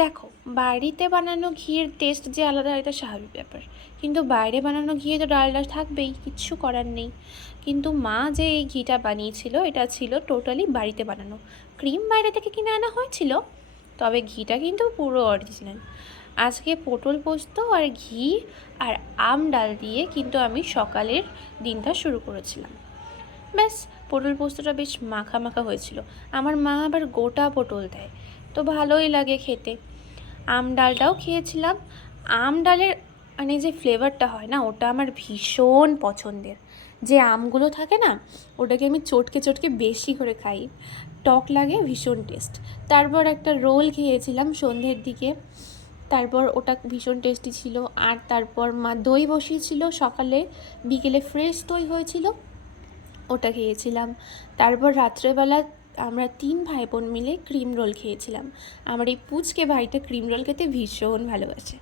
দেখো, বাড়িতে বানানো ঘিয়ের টেস্ট যে আলাদা এটা স্বাভাবিক ব্যাপার, কিন্তু বাইরে বানানো ঘিয়ে তো ডালডা থাকবেই, কিচ্ছু করার নেই। কিন্তু মা যে এই ঘিটা বানিয়েছিল এটা ছিল টোটালি বাড়িতে বানানো। ক্রিম বাইরে থেকে কিনে আনা হয়েছিল, তবে ঘিটা কিন্তু পুরো অরিজিনাল। আজকে পটল পোস্ত আর ঘি আর আম ডাল দিয়ে কিন্তু আমি সকালের দিনটা শুরু করেছিলাম। ব্যাস, পটল পোস্তটা বেশ মাখা মাখা হয়েছিল। আমার মা আবার গোটা পটল দেয়, তো ভালোই লাগে খেতে। আম ডালটাও খেয়েছিলাম। আম ডালের মানে যে ফ্লেভারটা হয় না, ওটা আমার ভীষণ পছন্দের। যে আমগুলো থাকে না, ওটাকে আমি চটকে চটকে বেশি করে খাই, টক লাগে, ভীষণ টেস্ট। তারপর একটা রোল খেয়েছিলাম সন্ধ্যের দিকে, তারপর ওটা ভীষণ টেস্টি ছিল। আর তারপর মা দই বসিয়েছিল সকালে, বিকেলে ফ্রেশ দই হয়েছিল, ওটা খেয়েছিলাম। তারপর রাত্রেবেলা আমরা 3 ভাই বোন মিলে ক্রিম রোল খেয়েছিলাম। আমার এই পুচকে ভাইটা ক্রিম রোল খেতে ভীষণ ভালোবাসে।